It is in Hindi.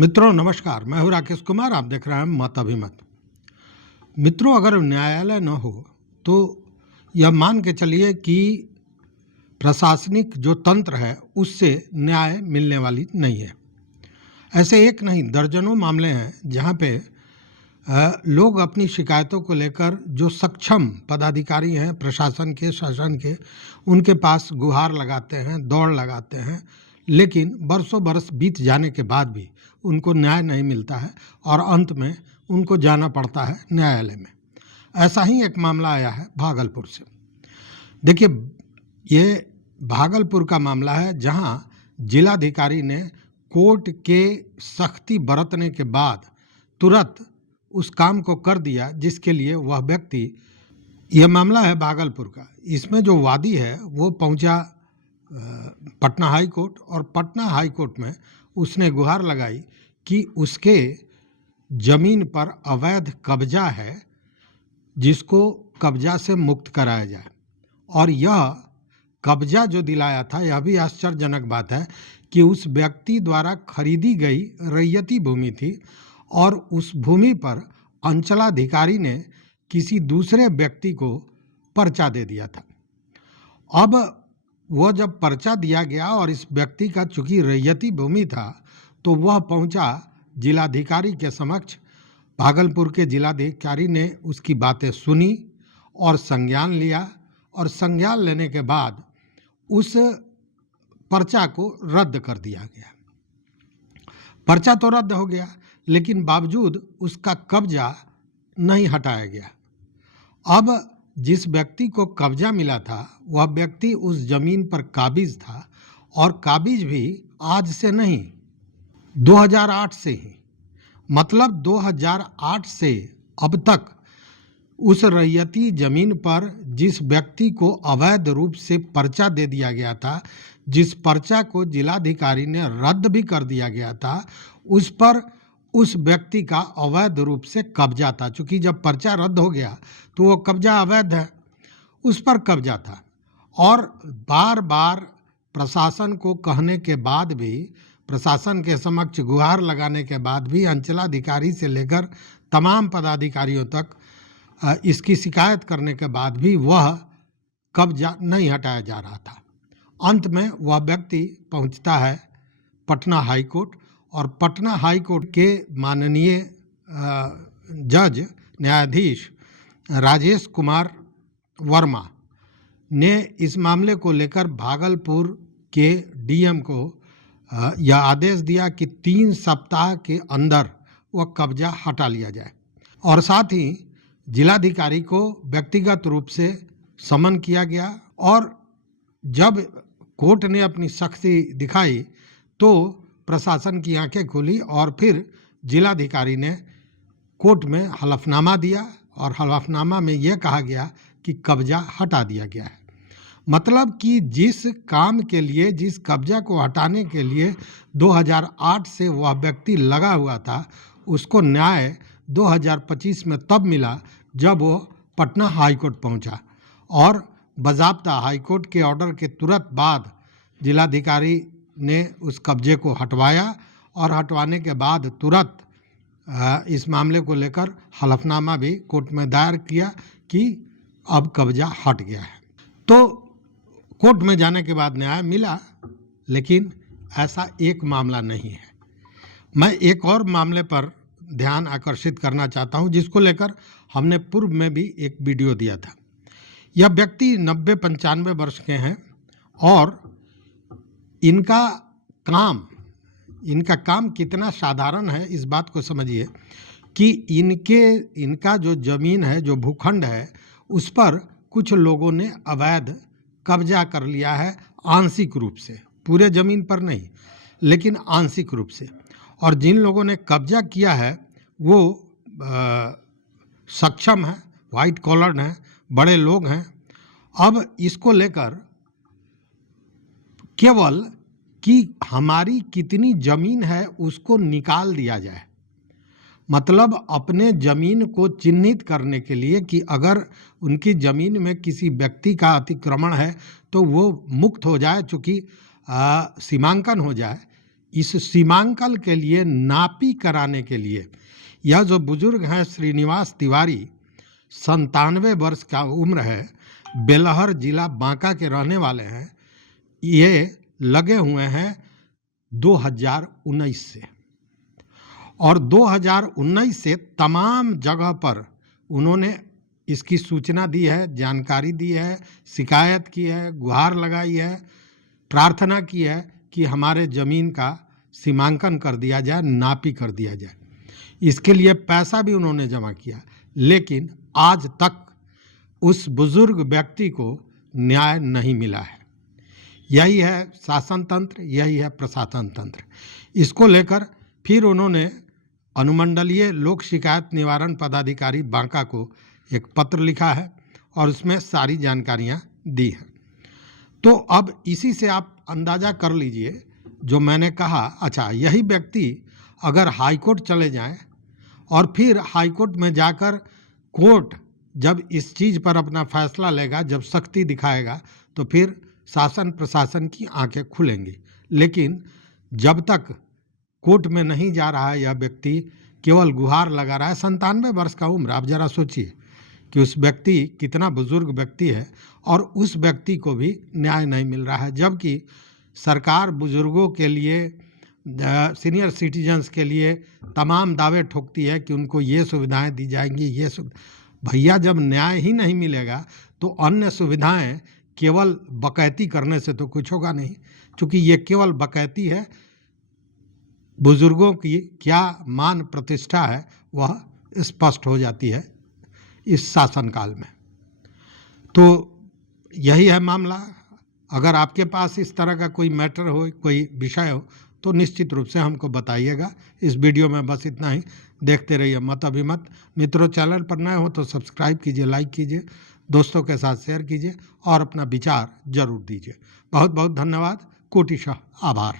मित्रों नमस्कार, मैं हूं राकेश कुमार। आप देख रहे हैं मत अभिमत। मित्रों, अगर न्यायालय न हो तो यह मान के चलिए कि प्रशासनिक जो तंत्र है उससे न्याय मिलने वाली नहीं है। ऐसे एक नहीं दर्जनों मामले हैं जहां पे लोग अपनी शिकायतों को लेकर जो सक्षम पदाधिकारी हैं प्रशासन के, शासन के, उनके पास गुहार लगाते हैं, दौड़ लगाते हैं, लेकिन बरसों बरस बीत जाने के बाद भी उनको न्याय नहीं मिलता है और अंत में उनको जाना पड़ता है न्यायालय में। ऐसा ही एक मामला आया है भागलपुर से। देखिए, ये भागलपुर का मामला है जहां जिलाधिकारी ने कोर्ट के सख्ती बरतने के बाद तुरंत उस काम को कर दिया जिसके लिए वह व्यक्ति, यह मामला है भागलपुर का। इसमें जो वादी है वो पहुंचा पटना हाई कोर्ट और पटना हाई कोर्ट में उसने गुहार लगाई कि उसके जमीन पर अवैध कब्जा है जिसको कब्जा से मुक्त कराया जाए। और यह कब्जा जो दिलाया था, यह भी आश्चर्यजनक बात है कि उस व्यक्ति द्वारा खरीदी गई रैयती भूमि थी और उस भूमि पर अंचलाधिकारी ने किसी दूसरे व्यक्ति को पर्चा दे दिया था। अब वह जब पर्चा दिया गया और इस व्यक्ति का चूंकि रैयती भूमि था तो वह पहुंचा जिलाधिकारी के समक्ष। भागलपुर के जिलाधिकारी ने उसकी बातें सुनी और संज्ञान लिया और संज्ञान लेने के बाद उस पर्चा को रद्द कर दिया गया। पर्चा तो रद्द हो गया लेकिन बावजूद उसका कब्जा नहीं हटाया गया। अब जिस व्यक्ति को कब्जा मिला था वह व्यक्ति उस जमीन पर काबिज था और काबिज भी आज से नहीं, 2008 से ही। मतलब 2008 से अब तक उस रैयती जमीन पर जिस व्यक्ति को अवैध रूप से पर्चा दे दिया गया था, जिस पर्चा को जिलाधिकारी ने रद्द भी कर दिया गया था, उस पर उस व्यक्ति का अवैध रूप से कब्जा था। चूंकि जब पर्चा रद्द हो गया तो वो कब्जा अवैध है, उस पर कब्जा था। और बार बार प्रशासन को कहने के बाद भी, प्रशासन के समक्ष गुहार लगाने के बाद भी, अंचलाधिकारी से लेकर तमाम पदाधिकारियों तक इसकी शिकायत करने के बाद भी वह कब्जा नहीं हटाया जा रहा था। अंत में वह व्यक्ति पहुंचता है पटना हाई कोर्ट और पटना हाई कोर्ट के माननीय जज न्यायाधीश राजेश कुमार वर्मा ने इस मामले को लेकर भागलपुर के डीएम को यह आदेश दिया कि 3 सप्ताह के अंदर वह कब्जा हटा लिया जाए और साथ ही जिलाधिकारी को व्यक्तिगत रूप से समन किया गया। और जब कोर्ट ने अपनी सख्ती दिखाई तो प्रशासन की आंखें खुली और फिर जिलाधिकारी ने कोर्ट में हलफनामा दिया और हलफनामा में यह कहा गया कि कब्जा हटा दिया गया है। मतलब कि जिस काम के लिए, जिस कब्जा को हटाने के लिए 2008 से वह व्यक्ति लगा हुआ था, उसको न्याय 2025 में तब मिला जब वो पटना हाई कोर्ट पहुंचा। और बाज़ाब्ता हाई कोर्ट के ऑर्डर के तुरंत बाद जिलाधिकारी ने उस कब्जे को हटवाया और हटवाने के बाद तुरंत इस मामले को लेकर हलफनामा भी कोर्ट में दायर किया कि अब कब्जा हट गया है। तो कोर्ट में जाने के बाद न्याय मिला, लेकिन ऐसा एक मामला नहीं है। मैं एक और मामले पर ध्यान आकर्षित करना चाहता हूं जिसको लेकर हमने पूर्व में भी एक वीडियो दिया था। यह व्यक्ति 90-95 वर्ष के हैं और इनका काम कितना साधारण है इस बात को समझिए कि इनका जो जमीन है, जो भूखंड है, उस पर कुछ लोगों ने अवैध कब्जा कर लिया है, आंशिक रूप से, पूरे जमीन पर नहीं लेकिन आंशिक रूप से। और जिन लोगों ने कब्जा किया है वो सक्षम हैं, वाइट कॉलर हैं, बड़े लोग हैं। अब इसको लेकर केवल कि हमारी कितनी जमीन है उसको निकाल दिया जाए, मतलब अपने जमीन को चिन्हित करने के लिए कि अगर उनकी जमीन में किसी व्यक्ति का अतिक्रमण है तो वो मुक्त हो जाए, चूँकि सीमांकन हो जाए, इस सीमांकन के लिए नापी कराने के लिए यह जो बुजुर्ग हैं श्रीनिवास तिवारी 97 वर्ष का उम्र है, बेलहर जिला बांका के रहने वाले हैं, ये लगे हुए हैं 2019 से, और 2019 से तमाम जगह पर उन्होंने इसकी सूचना दी है, जानकारी दी है, शिकायत की है, गुहार लगाई है, प्रार्थना की है कि हमारे ज़मीन का सीमांकन कर दिया जाए, नापी कर दिया जाए। इसके लिए पैसा भी उन्होंने जमा किया, लेकिन आज तक उस बुजुर्ग व्यक्ति को न्याय नहीं मिला है। यही है शासन तंत्र, यही है प्रशासन तंत्र। इसको लेकर फिर उन्होंने अनुमंडलीय लोक शिकायत निवारण पदाधिकारी बांका को एक पत्र लिखा है और उसमें सारी जानकारियां दी हैं। तो अब इसी से आप अंदाज़ा कर लीजिए जो मैंने कहा। अच्छा, यही व्यक्ति अगर हाईकोर्ट चले जाएं और फिर हाईकोर्ट में जाकर कोर्ट जब इस चीज़ पर अपना फैसला लेगा, जब सख्ती दिखाएगा, तो फिर शासन प्रशासन की आंखें खुलेंगी। लेकिन जब तक कोर्ट में नहीं जा रहा है यह व्यक्ति, केवल गुहार लगा रहा है। 97 वर्ष का उम्र, आप जरा सोचिए कि उस व्यक्ति कितना बुजुर्ग व्यक्ति है और उस व्यक्ति को भी न्याय नहीं मिल रहा है। जबकि सरकार बुजुर्गों के लिए, सीनियर सिटीजन्स के लिए तमाम दावे ठोकती है कि उनको ये सुविधाएं दी जाएंगी, ये भैया जब न्याय ही नहीं मिलेगा तो अन्य सुविधाएं केवल बकैती करने से तो कुछ होगा नहीं, क्योंकि ये केवल बकैती है। बुजुर्गों की क्या मान प्रतिष्ठा है वह स्पष्ट हो जाती है इस शासनकाल में। तो यही है मामला। अगर आपके पास इस तरह का कोई मैटर हो, कोई विषय हो, तो निश्चित रूप से हमको बताइएगा। इस वीडियो में बस इतना ही। देखते रहिए मत अभिमत। मित्रों, चैनल पर नए हो तो सब्सक्राइब कीजिए, लाइक कीजिए, दोस्तों के साथ शेयर कीजिए और अपना विचार जरूर दीजिए। बहुत बहुत धन्यवाद, कोटिशः आभार।